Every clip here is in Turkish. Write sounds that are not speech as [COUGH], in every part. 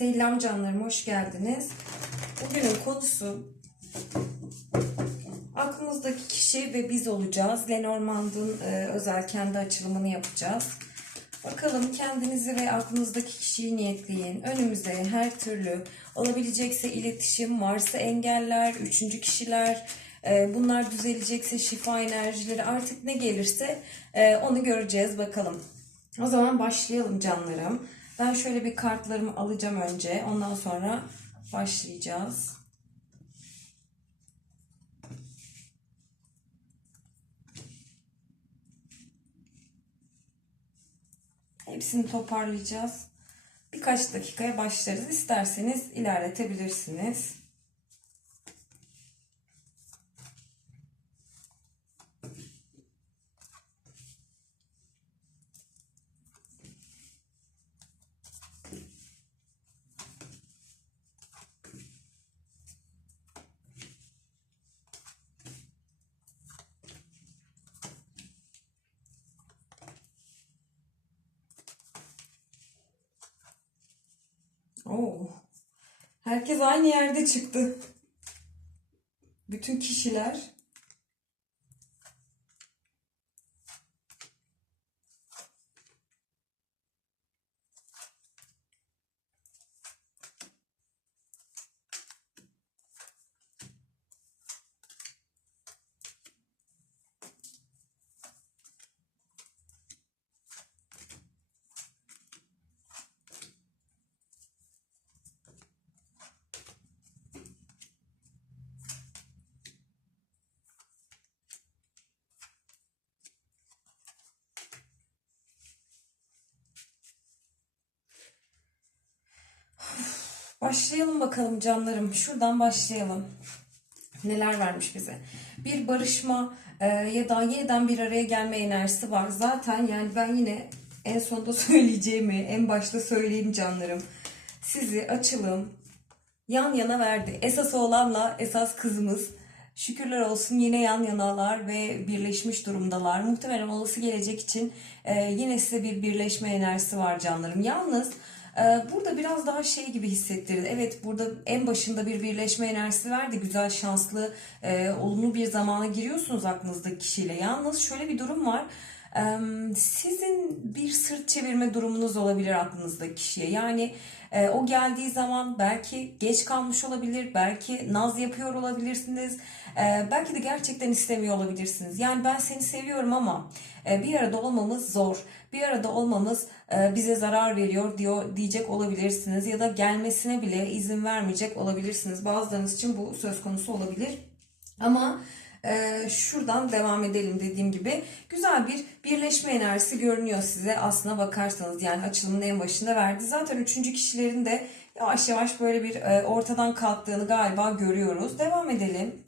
Selam canlarım, hoş geldiniz. Bugünün konusu aklımızdaki kişi ve biz olacağız. Lenormand'ın e, özel kendi açılımını yapacağız. Bakalım kendinizi ve aklınızdaki kişiyi niyetleyin. Önümüzde her türlü olabilecekse iletişim, varsa engeller, üçüncü kişiler, e, bunlar düzelecekse şifa enerjileri artık ne gelirse e, onu göreceğiz bakalım. O zaman başlayalım canlarım. Ben şöyle bir kartlarımı alacağım önce. Ondan sonra başlayacağız. Hepsini toparlayacağız. Birkaç dakikaya başlarız. İsterseniz ilerletebilirsiniz. Yerde çıktı. Bütün kişiler. Başlayalım bakalım canlarım. Şuradan başlayalım. Neler vermiş bize? Bir barışma e, ya da yeniden bir araya gelme enerjisi var. Zaten yani ben yine en sonda [LAUGHS] söyleyeceğimi en başta söyleyeyim canlarım. Sizi açılım yan yana verdi. Esas oğlanla esas kızımız şükürler olsun yine yan yanalar ve birleşmiş durumdalar. Muhtemelen olası gelecek için e, yine size bir birleşme enerjisi var canlarım. Yalnız Burada biraz daha şey gibi hissettirdi. Evet burada en başında bir birleşme enerjisi verdi. Güzel, şanslı, e, olumlu bir zamana giriyorsunuz aklınızdaki kişiyle. Yalnız şöyle bir durum var. Sizin bir sırt çevirme durumunuz olabilir aklınızdaki kişiye. Yani e, o geldiği zaman belki geç kalmış olabilir, belki naz yapıyor olabilirsiniz, e, belki de gerçekten istemiyor olabilirsiniz. Yani ben seni seviyorum ama e, bir arada olmamız zor, bir arada olmamız bize zarar veriyor diyor diyecek olabilirsiniz ya da gelmesine bile izin vermeyecek olabilirsiniz. Bazılarınız için bu söz konusu olabilir. Ama ee, şuradan devam edelim dediğim gibi. Güzel bir birleşme enerjisi görünüyor size aslına bakarsanız. Yani açılımın en başında verdi. Zaten üçüncü kişilerin de yavaş yavaş böyle bir e, ortadan kalktığını galiba görüyoruz. Devam edelim.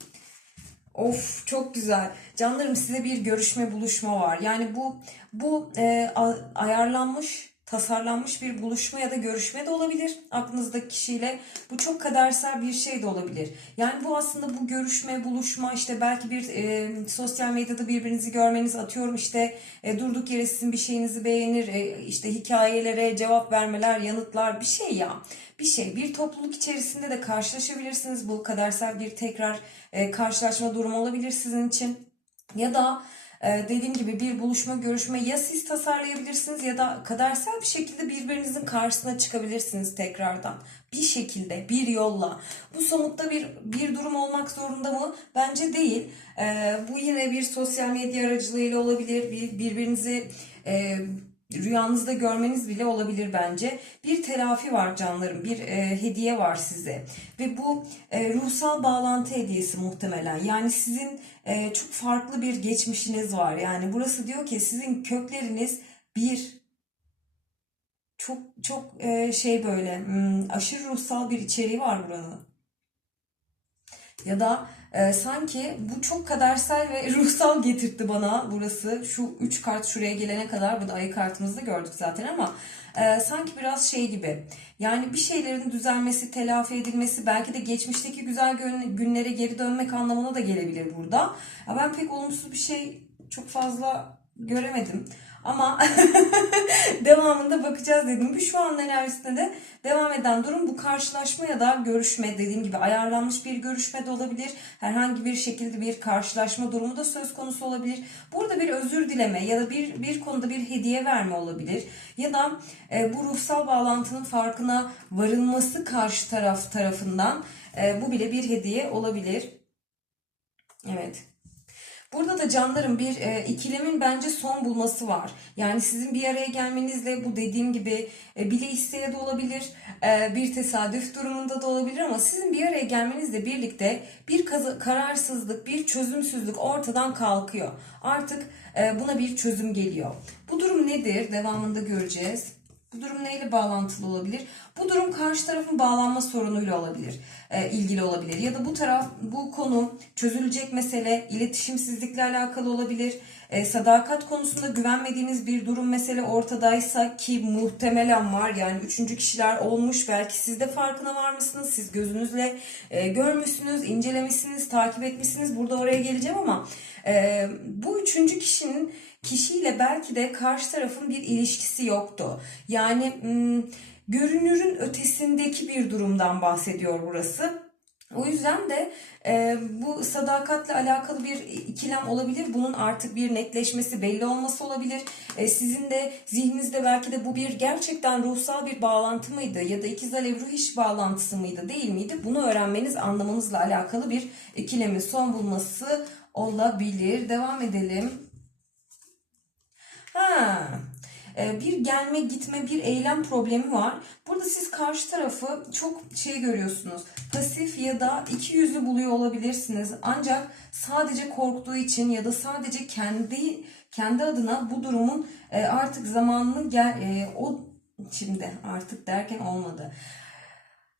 Of çok güzel. Canlarım size bir görüşme buluşma var. Yani bu bu e, ayarlanmış tasarlanmış bir buluşma ya da görüşme de olabilir aklınızdaki kişiyle. Bu çok kadersel bir şey de olabilir. Yani bu aslında bu görüşme, buluşma işte belki bir e, sosyal medyada birbirinizi görmeniz atıyorum işte e, durduk yere sizin bir şeyinizi beğenir e, işte hikayelere cevap vermeler, yanıtlar bir şey ya. Bir şey bir topluluk içerisinde de karşılaşabilirsiniz. Bu kadersel bir tekrar e, karşılaşma durumu olabilir sizin için. Ya da ee, dediğim gibi bir buluşma görüşme ya siz tasarlayabilirsiniz ya da kadersel bir şekilde birbirinizin karşısına çıkabilirsiniz tekrardan. Bir şekilde bir yolla. Bu somutta bir bir durum olmak zorunda mı? Bence değil. Ee, bu yine bir sosyal medya aracılığıyla olabilir. Bir, birbirinizi e, rüyanızda görmeniz bile olabilir bence. Bir telafi var canlarım, bir e, hediye var size ve bu e, ruhsal bağlantı hediyesi muhtemelen. Yani sizin e, çok farklı bir geçmişiniz var. Yani burası diyor ki sizin kökleriniz bir çok çok e, şey böyle hmm, aşırı ruhsal bir içeriği var buranın. Ya da e, sanki bu çok kadersel ve [LAUGHS] ruhsal getirtti bana burası. Şu üç kart şuraya gelene kadar bu da ayı kartımızda gördük zaten ama e, sanki biraz şey gibi. Yani bir şeylerin düzelmesi, telafi edilmesi belki de geçmişteki güzel gün- günlere geri dönmek anlamına da gelebilir burada. Ya ben pek olumsuz bir şey çok fazla göremedim. Ama [LAUGHS] devamında bakacağız dediğim gibi şu an enerjisinde de devam eden durum bu karşılaşma ya da görüşme dediğim gibi ayarlanmış bir görüşme de olabilir. Herhangi bir şekilde bir karşılaşma durumu da söz konusu olabilir. Burada bir özür dileme ya da bir bir konuda bir hediye verme olabilir. Ya da e, bu ruhsal bağlantının farkına varılması karşı taraf tarafından e, bu bile bir hediye olabilir. Evet. Burada da canlarım bir e, ikilemin bence son bulması var. Yani sizin bir araya gelmenizle bu dediğim gibi e, bile isteye de olabilir, e, bir tesadüf durumunda da olabilir ama sizin bir araya gelmenizle birlikte bir kararsızlık, bir çözümsüzlük ortadan kalkıyor. Artık e, buna bir çözüm geliyor. Bu durum nedir? Devamında göreceğiz. Bu durum neyle bağlantılı olabilir? Bu durum karşı tarafın bağlanma sorunuyla olabilir, e, ilgili olabilir. Ya da bu taraf, bu konu çözülecek mesele iletişimsizlikle alakalı olabilir. E, sadakat konusunda güvenmediğiniz bir durum mesele ortadaysa ki muhtemelen var. Yani üçüncü kişiler olmuş. Belki siz de farkına varmışsınız. Siz gözünüzle e, görmüşsünüz incelemişsiniz takip etmişsiniz. Burada oraya geleceğim ama e, bu üçüncü kişinin kişiyle belki de karşı tarafın bir ilişkisi yoktu. Yani hmm, görünürün ötesindeki bir durumdan bahsediyor burası. O yüzden de e, bu sadakatle alakalı bir ikilem olabilir. Bunun artık bir netleşmesi, belli olması olabilir. E, sizin de zihninizde belki de bu bir gerçekten ruhsal bir bağlantı mıydı ya da ikiz alev ruh iş bağlantısı mıydı değil miydi? Bunu öğrenmeniz, anlamanızla alakalı bir ikilemin son bulması olabilir. Devam edelim. Ha, bir gelme gitme bir eylem problemi var. Burada siz karşı tarafı çok şey görüyorsunuz. Pasif ya da iki yüzlü buluyor olabilirsiniz. Ancak sadece korktuğu için ya da sadece kendi kendi adına bu durumun e, artık zamanını gel e, o şimdi artık derken olmadı.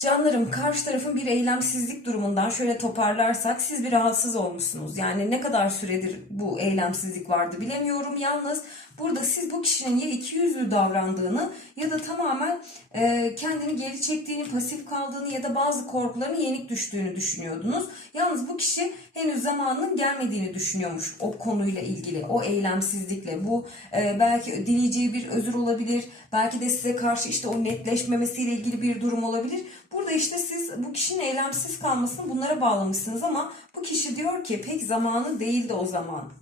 Canlarım karşı tarafın bir eylemsizlik durumundan şöyle toparlarsak siz bir rahatsız olmuşsunuz. Yani ne kadar süredir bu eylemsizlik vardı bilemiyorum. Yalnız burada siz bu kişinin ya iki yüzlü davrandığını ya da tamamen e, kendini geri çektiğini, pasif kaldığını ya da bazı korkularını yenik düştüğünü düşünüyordunuz. Yalnız bu kişi henüz zamanının gelmediğini düşünüyormuş o konuyla ilgili, o eylemsizlikle. Bu e, belki dileyeceği bir özür olabilir, belki de size karşı işte o netleşmemesiyle ilgili bir durum olabilir. Burada işte siz bu kişinin eylemsiz kalmasını bunlara bağlamışsınız ama bu kişi diyor ki pek zamanı değildi o zaman.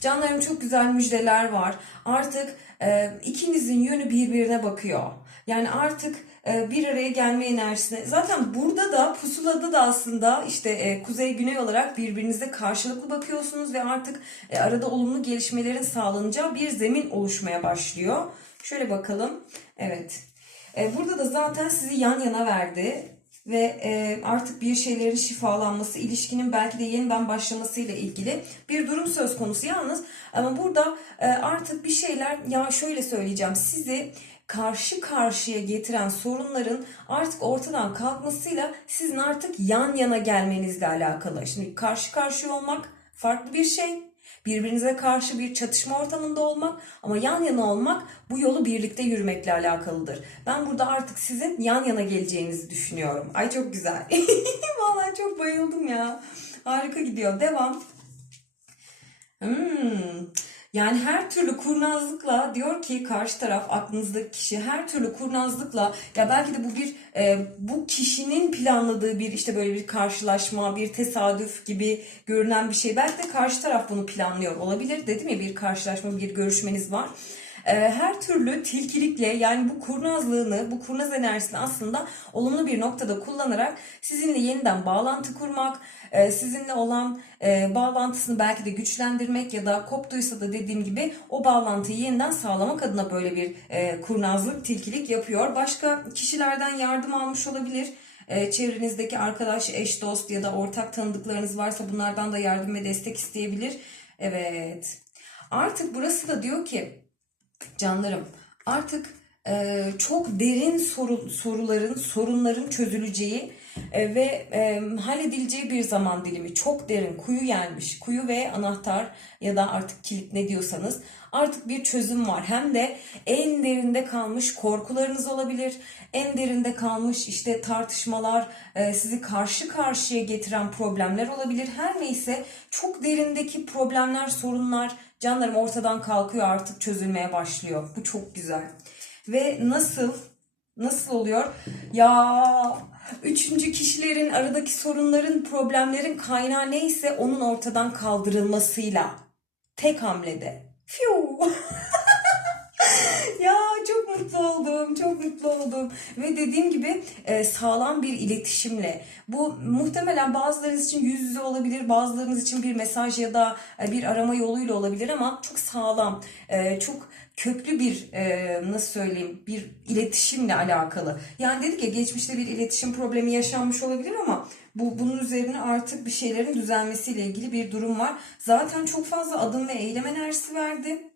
Canlarım çok güzel müjdeler var. Artık e, ikinizin yönü birbirine bakıyor. Yani artık e, bir araya gelme enerjisine. Zaten burada da pusulada da aslında işte e, kuzey güney olarak birbirinize karşılıklı bakıyorsunuz ve artık e, arada olumlu gelişmelerin sağlanacağı bir zemin oluşmaya başlıyor. Şöyle bakalım. Evet. E, burada da zaten sizi yan yana verdi ve e, artık bir şeylerin şifalanması, ilişkinin belki de yeniden başlamasıyla ilgili bir durum söz konusu. Yalnız ama burada e, artık bir şeyler ya şöyle söyleyeceğim sizi karşı karşıya getiren sorunların artık ortadan kalkmasıyla sizin artık yan yana gelmenizle alakalı. Şimdi karşı karşıya olmak farklı bir şey. Birbirinize karşı bir çatışma ortamında olmak ama yan yana olmak bu yolu birlikte yürümekle alakalıdır. Ben burada artık sizin yan yana geleceğinizi düşünüyorum. Ay çok güzel. [LAUGHS] Vallahi çok bayıldım ya. Harika gidiyor. Devam. Hmm. Yani her türlü kurnazlıkla diyor ki karşı taraf aklınızdaki kişi her türlü kurnazlıkla ya belki de bu bir e, bu kişinin planladığı bir işte böyle bir karşılaşma bir tesadüf gibi görünen bir şey. Belki de karşı taraf bunu planlıyor olabilir. Dedim ya bir karşılaşma bir görüşmeniz var her türlü tilkilikle yani bu kurnazlığını bu kurnaz enerjisini aslında olumlu bir noktada kullanarak sizinle yeniden bağlantı kurmak e, sizinle olan e, bağlantısını belki de güçlendirmek ya da koptuysa da dediğim gibi o bağlantıyı yeniden sağlamak adına böyle bir e, kurnazlık, tilkilik yapıyor. Başka kişilerden yardım almış olabilir. Çevrenizdeki arkadaş, eş, dost ya da ortak tanıdıklarınız varsa bunlardan da yardım ve destek isteyebilir. Evet. Artık burası da diyor ki canlarım. Artık e, çok derin soru, soruların, sorunların çözüleceği e, ve e, halledileceği bir zaman dilimi. Çok derin kuyu gelmiş. Kuyu ve anahtar ya da artık kilit ne diyorsanız. Artık bir çözüm var. Hem de en derinde kalmış korkularınız olabilir. En derinde kalmış işte tartışmalar e, sizi karşı karşıya getiren problemler olabilir. Her neyse çok derindeki problemler sorunlar Canlarım ortadan kalkıyor artık çözülmeye başlıyor. Bu çok güzel. Ve nasıl nasıl oluyor? Ya üçüncü kişilerin aradaki sorunların, problemlerin kaynağı neyse onun ortadan kaldırılmasıyla tek hamlede. Fiu. [LAUGHS] Ya çok mutlu oldum, çok mutlu oldum. Ve dediğim gibi e, sağlam bir iletişimle. Bu muhtemelen bazılarınız için yüz yüze olabilir, bazılarınız için bir mesaj ya da e, bir arama yoluyla olabilir ama çok sağlam, e, çok köklü bir e, nasıl söyleyeyim bir iletişimle alakalı. Yani dedik ya geçmişte bir iletişim problemi yaşanmış olabilir ama bu bunun üzerine artık bir şeylerin düzelmesiyle ilgili bir durum var. Zaten çok fazla adım ve eylem enerjisi verdi.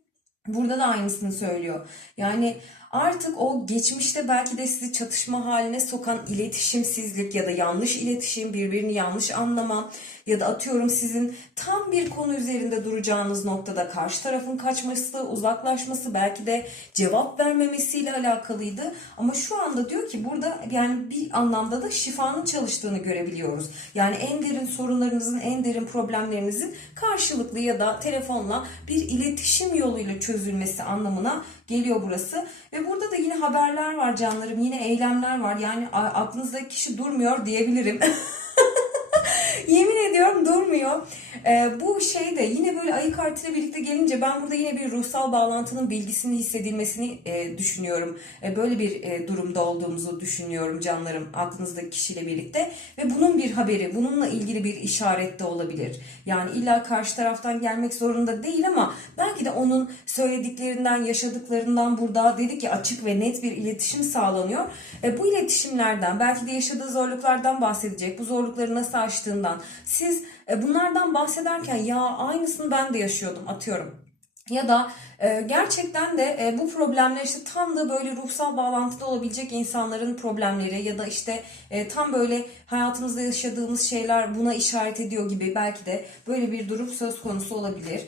Burada da aynısını söylüyor. Yani artık o geçmişte belki de sizi çatışma haline sokan iletişimsizlik ya da yanlış iletişim, birbirini yanlış anlama ya da atıyorum sizin tam bir konu üzerinde duracağınız noktada karşı tarafın kaçması, uzaklaşması, belki de cevap vermemesiyle alakalıydı. Ama şu anda diyor ki burada yani bir anlamda da şifanın çalıştığını görebiliyoruz. Yani en derin sorunlarınızın, en derin problemlerinizin karşılıklı ya da telefonla bir iletişim yoluyla çözülmesi anlamına geliyor burası. Ve burada da yine haberler var canlarım, yine eylemler var. Yani aklınızdaki kişi durmuyor diyebilirim. [LAUGHS] Yemin ediyorum durmuyor. Ee, bu şey de yine böyle ayı kartıyla birlikte gelince ben burada yine bir ruhsal bağlantının bilgisini hissedilmesini e, düşünüyorum. E, böyle bir e, durumda olduğumuzu düşünüyorum canlarım aklınızdaki kişiyle birlikte. Ve bunun bir haberi, bununla ilgili bir işaret de olabilir. Yani illa karşı taraftan gelmek zorunda değil ama belki de onun söylediklerinden, yaşadıklarından burada dedik ki açık ve net bir iletişim sağlanıyor. E, bu iletişimlerden belki de yaşadığı zorluklardan bahsedecek. Bu zorlukları nasıl aştığından. Siz e, bunlardan bahsederken ya aynısını ben de yaşıyordum atıyorum. Ya da e, gerçekten de e, bu problemler işte tam da böyle ruhsal bağlantıda olabilecek insanların problemleri ya da işte e, tam böyle hayatımızda yaşadığımız şeyler buna işaret ediyor gibi belki de böyle bir durum söz konusu olabilir.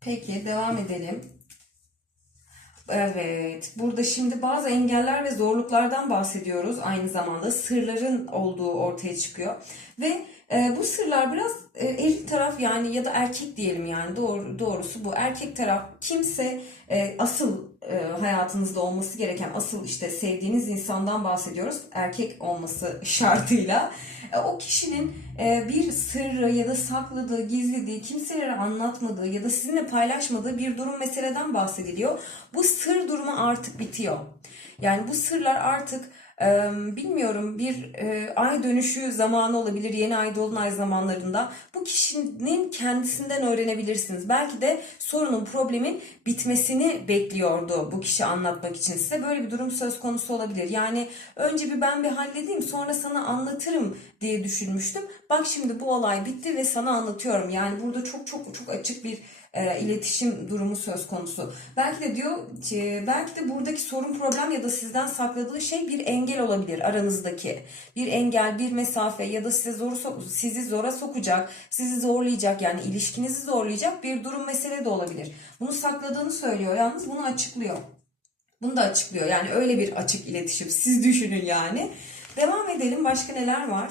Peki devam edelim. Evet, burada şimdi bazı engeller ve zorluklardan bahsediyoruz. Aynı zamanda sırların olduğu ortaya çıkıyor. Ve e, bu sırlar biraz e, eril taraf yani ya da erkek diyelim yani doğru, doğrusu bu. Erkek taraf kimse e, asıl e, hayatınızda olması gereken asıl işte sevdiğiniz insandan bahsediyoruz. Erkek olması [LAUGHS] şartıyla. E, o kişinin bir sırrı ya da sakladığı, gizlediği, kimselere anlatmadığı ya da sizinle paylaşmadığı bir durum meseleden bahsediliyor. Bu sır durumu artık bitiyor. Yani bu sırlar artık bilmiyorum bir ay dönüşü zamanı olabilir yeni ay dolunay zamanlarında bu kişinin kendisinden öğrenebilirsiniz. Belki de sorunun problemin bitmesini bekliyordu bu kişi anlatmak için size böyle bir durum söz konusu olabilir. Yani önce bir ben bir halledeyim sonra sana anlatırım diye düşünmüştüm. Bak şimdi bu olay bitti ve sana anlatıyorum. Yani burada çok çok çok açık bir e, iletişim durumu söz konusu. Belki de diyor ki belki de buradaki sorun problem ya da sizden sakladığı şey bir engel olabilir aranızdaki. Bir engel, bir mesafe ya da size zoru so- sizi zora sokacak, sizi zorlayacak yani ilişkinizi zorlayacak bir durum mesele de olabilir. Bunu sakladığını söylüyor. Yalnız bunu açıklıyor. Bunu da açıklıyor. Yani öyle bir açık iletişim. Siz düşünün yani. Devam edelim. Başka neler var?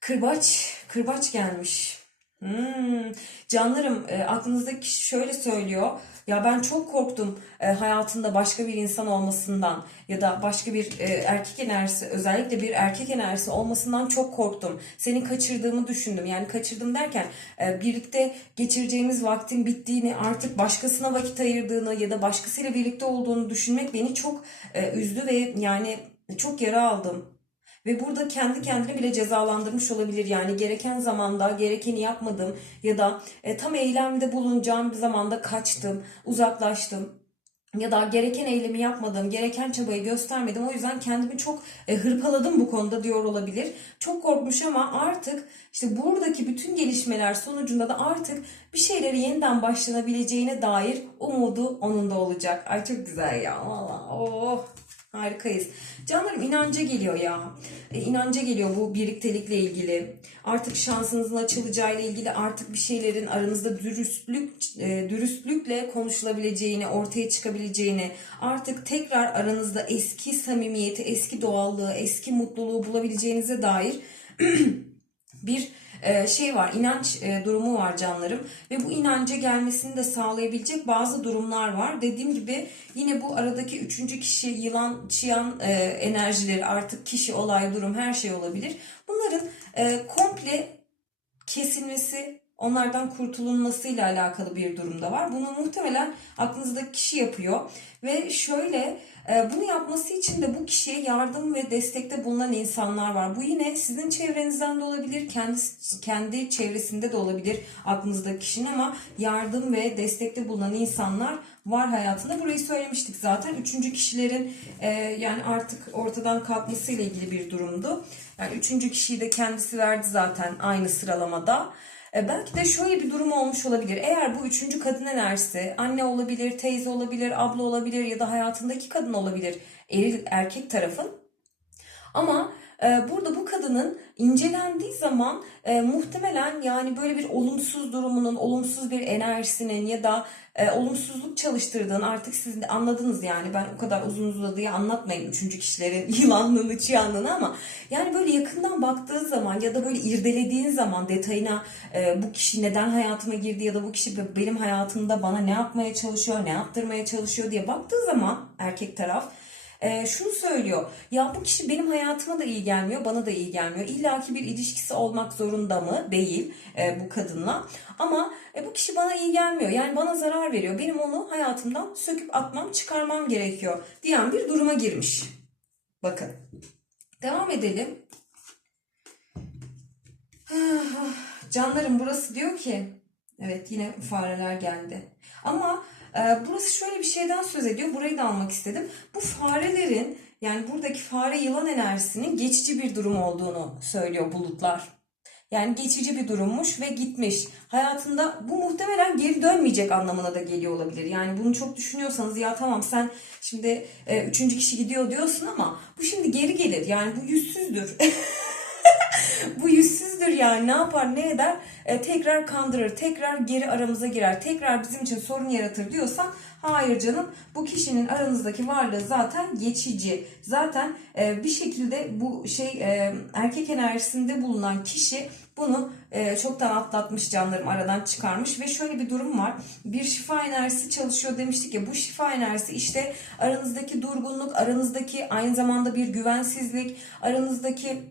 Kırbaç. Kırbaç gelmiş. Hmm. Canlarım e, aklınızdaki kişi şöyle söylüyor. Ya ben çok korktum e, hayatında başka bir insan olmasından ya da başka bir e, erkek enerjisi özellikle bir erkek enerjisi olmasından çok korktum. Seni kaçırdığımı düşündüm. Yani kaçırdım derken e, birlikte geçireceğimiz vaktin bittiğini artık başkasına vakit ayırdığını ya da başkasıyla birlikte olduğunu düşünmek beni çok e, üzdü ve yani çok yara aldım. Ve burada kendi kendini bile cezalandırmış olabilir. Yani gereken zamanda gerekeni yapmadım ya da e, tam eylemde bulunacağım bir zamanda kaçtım, uzaklaştım ya da gereken eylemi yapmadım, gereken çabayı göstermedim. O yüzden kendimi çok e, hırpaladım bu konuda diyor olabilir. Çok korkmuş ama artık işte buradaki bütün gelişmeler sonucunda da artık bir şeyleri yeniden başlanabileceğine dair umudu onun da olacak. Ay çok güzel ya valla. Oh. Harikayız. Canlarım inanca geliyor ya. E, inanca geliyor bu birliktelikle ilgili. Artık şansınızın açılacağıyla ilgili artık bir şeylerin aranızda dürüstlük e, dürüstlükle konuşulabileceğini, ortaya çıkabileceğini, artık tekrar aranızda eski samimiyeti, eski doğallığı, eski mutluluğu bulabileceğinize dair [CLEARS THROAT] bir şey var, inanç e, durumu var canlarım ve bu inanca gelmesini de sağlayabilecek bazı durumlar var. Dediğim gibi yine bu aradaki üçüncü kişi yılan, çıyan e, enerjileri artık kişi, olay, durum her şey olabilir. Bunların e, komple kesilmesi, onlardan kurtulunmasıyla alakalı bir durumda var. Bunu muhtemelen aklınızdaki kişi yapıyor ve şöyle e, bunu yapması için de bu kişiye yardım ve destekte bulunan insanlar var. Bu yine sizin çevrenizden de olabilir, kendi kendi çevresinde de olabilir aklınızdaki kişinin ama yardım ve destekte bulunan insanlar var hayatında. Burayı söylemiştik zaten. Üçüncü kişilerin e, yani artık ortadan kalkmasıyla ilgili bir durumdu. Yani üçüncü kişiyi de kendisi verdi zaten aynı sıralamada. E, belki de şöyle bir durum olmuş olabilir. Eğer bu üçüncü kadın enerjisi anne olabilir, teyze olabilir, abla olabilir ya da hayatındaki kadın olabilir eril erkek tarafın. Ama e, burada bu kadının incelendiği zaman e, muhtemelen yani böyle bir olumsuz durumunun, olumsuz bir enerjisinin ya da e, olumsuzluk çalıştırdığını artık siz de anladınız yani. Ben o kadar uzun uzadıya anlatmayayım üçüncü kişilerin [LAUGHS] yılanlığını, çıyanlığını ama yani böyle yakından baktığın zaman ya da böyle irdelediğin zaman detayına e, bu kişi neden hayatıma girdi ya da bu kişi benim hayatımda bana ne yapmaya çalışıyor, ne yaptırmaya çalışıyor diye baktığı zaman erkek taraf e, şunu söylüyor. Ya bu kişi benim hayatıma da iyi gelmiyor, bana da iyi gelmiyor. İlla ki bir ilişkisi olmak zorunda mı? Değil e, bu kadınla. Ama e, bu kişi bana iyi gelmiyor. Yani bana zarar veriyor. Benim onu hayatımdan söküp atmam, çıkarmam gerekiyor diyen bir duruma girmiş. Bakın. Devam edelim. Canlarım burası diyor ki evet yine fareler geldi. Ama burası şöyle bir şeyden söz ediyor. Burayı da almak istedim. Bu farelerin yani buradaki fare yılan enerjisinin geçici bir durum olduğunu söylüyor bulutlar. Yani geçici bir durummuş ve gitmiş. Hayatında bu muhtemelen geri dönmeyecek anlamına da geliyor olabilir. Yani bunu çok düşünüyorsanız ya tamam sen şimdi e, üçüncü kişi gidiyor diyorsun ama bu şimdi geri gelir. Yani bu yüzsüzdür. [LAUGHS] bu yüzsüzdür yani. Ne yapar ne eder? E, tekrar kandırır tekrar geri aramıza girer tekrar bizim için sorun yaratır diyorsan hayır canım. Bu kişinin aranızdaki varlığı zaten geçici. Zaten e, bir şekilde bu şey e, erkek enerjisinde bulunan kişi bunu e, çoktan atlatmış canlarım aradan çıkarmış. Ve şöyle bir durum var. Bir şifa enerjisi çalışıyor. Demiştik ya bu şifa enerjisi işte aranızdaki durgunluk aranızdaki aynı zamanda bir güvensizlik aranızdaki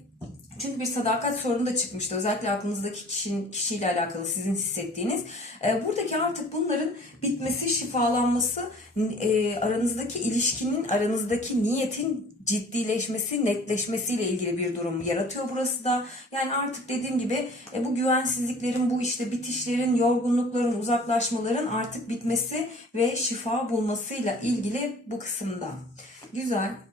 çünkü bir sadakat sorunu da çıkmıştı. Özellikle aklınızdaki kişinin kişiyle alakalı sizin hissettiğiniz. E, buradaki artık bunların bitmesi, şifalanması, e, aranızdaki ilişkinin, aranızdaki niyetin ciddileşmesi, netleşmesiyle ilgili bir durum yaratıyor burası da. Yani artık dediğim gibi e, bu güvensizliklerin, bu işte bitişlerin, yorgunlukların, uzaklaşmaların artık bitmesi ve şifa bulmasıyla ilgili bu kısımda. Güzel.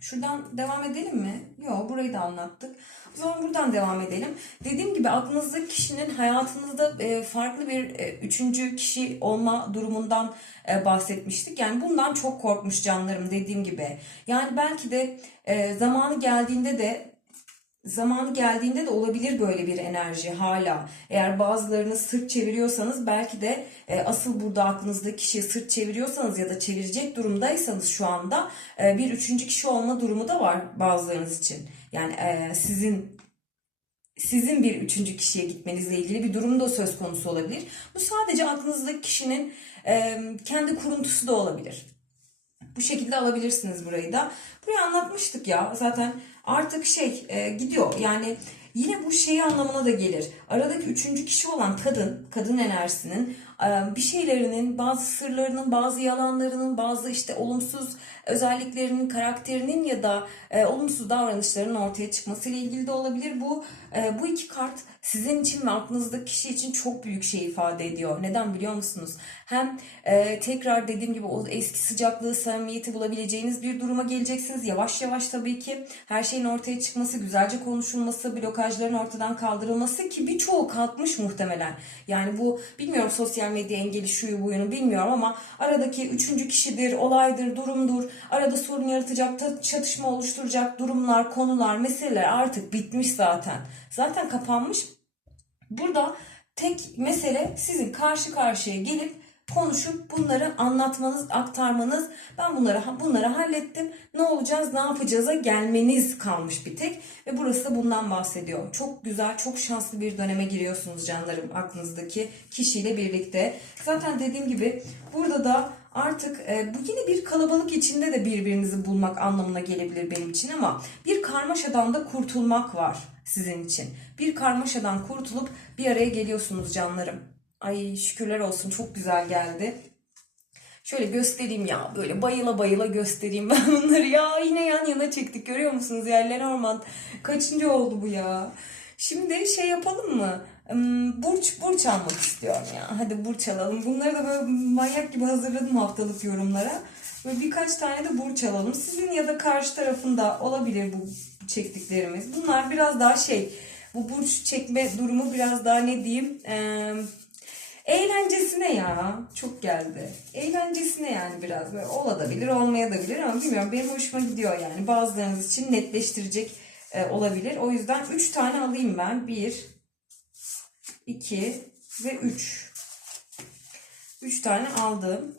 Şuradan devam edelim mi? Yok burayı da anlattık. O zaman buradan devam edelim. Dediğim gibi aklınızdaki kişinin hayatınızda e, farklı bir e, üçüncü kişi olma durumundan e, bahsetmiştik. Yani bundan çok korkmuş canlarım dediğim gibi. Yani belki de zamanı geldiğinde de zamanı geldiğinde de olabilir böyle bir enerji hala. Eğer bazılarını sırt çeviriyorsanız belki de e, asıl burada aklınızda kişiye sırt çeviriyorsanız ya da çevirecek durumdaysanız şu anda e, bir üçüncü kişi olma durumu da var bazılarınız için. Yani e, sizin sizin bir üçüncü kişiye gitmenizle ilgili bir durum da söz konusu olabilir. Bu sadece aklınızdaki kişinin e, kendi kuruntusu da olabilir. Bu şekilde alabilirsiniz burayı da. Burayı anlatmıştık ya zaten artık şey e, gidiyor yani yine bu şeyi anlamına da gelir. Aradaki üçüncü kişi olan kadın, kadın enerjisinin e, bir şeylerinin, bazı sırlarının, bazı yalanlarının, bazı işte olumsuz özelliklerinin, karakterinin ya da e, olumsuz davranışlarının ortaya çıkmasıyla ilgili de olabilir. Bu e, bu iki kart sizin için ve aklınızdaki kişi için çok büyük şey ifade ediyor. Neden biliyor musunuz? Hem e, tekrar dediğim gibi o eski sıcaklığı, samimiyeti bulabileceğiniz bir duruma geleceksiniz. Yavaş yavaş tabii ki her şeyin ortaya çıkması, güzelce konuşulması, blokajların ortadan kaldırılması ki birçoğu kalkmış muhtemelen. Yani bu bilmiyorum sosyal medya engeli şuyu buyunu bilmiyorum ama aradaki üçüncü kişidir, olaydır, durumdur. Arada sorun yaratacak, çatışma oluşturacak durumlar, konular, meseleler artık bitmiş zaten. Zaten kapanmış. Burada tek mesele sizin karşı karşıya gelip konuşup bunları anlatmanız, aktarmanız. Ben bunları bunları hallettim. Ne olacağız, ne yapacağız'a gelmeniz kalmış bir tek. Ve burası da bundan bahsediyor. Çok güzel, çok şanslı bir döneme giriyorsunuz canlarım aklınızdaki kişiyle birlikte. Zaten dediğim gibi burada da artık e, bu yine bir kalabalık içinde de birbirinizi bulmak anlamına gelebilir benim için ama bir karmaşadan da kurtulmak var sizin için. Bir karmaşadan kurtulup bir araya geliyorsunuz canlarım. Ay şükürler olsun çok güzel geldi. Şöyle göstereyim ya böyle bayıla bayıla göstereyim [LAUGHS] ben bunları. Ya yine yan yana çektik görüyor musunuz? Ya Lenormand kaçıncı oldu bu ya? Şimdi şey yapalım mı? Hmm, burç burç almak istiyorum ya. Hadi burç alalım. Bunları da böyle manyak gibi hazırladım haftalık yorumlara. Böyle birkaç tane de burç alalım. Sizin ya da karşı tarafında olabilir bu çektiklerimiz. Bunlar biraz daha şey bu burç çekme durumu biraz daha ne diyeyim Eğlencesine ya. Çok geldi. Eğlencesine yani biraz. Böyle olabilir, olmayabilir ama bilmiyorum. Benim hoşuma gidiyor yani. Bazılarınız için netleştirecek e, olabilir. O yüzden 3 tane alayım ben. 1, 2 ve 3. 3 tane aldım.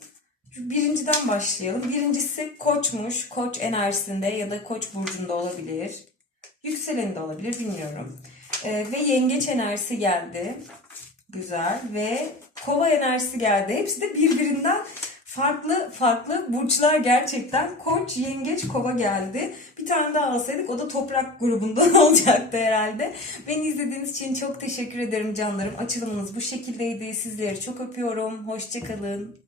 Şu birinciden başlayalım. Birincisi koçmuş. Koç enerjisinde ya da koç burcunda olabilir. Yükselen de olabilir bilmiyorum. E, ve yengeç enerjisi geldi. Güzel ve kova enerjisi geldi. Hepsi de birbirinden farklı farklı burçlar gerçekten. Koç, yengeç, kova geldi. Bir tane daha alsaydık o da toprak grubundan [LAUGHS] olacaktı herhalde. Beni izlediğiniz için çok teşekkür ederim canlarım. Açılımınız bu şekildeydi. Sizleri çok öpüyorum. Hoşçakalın.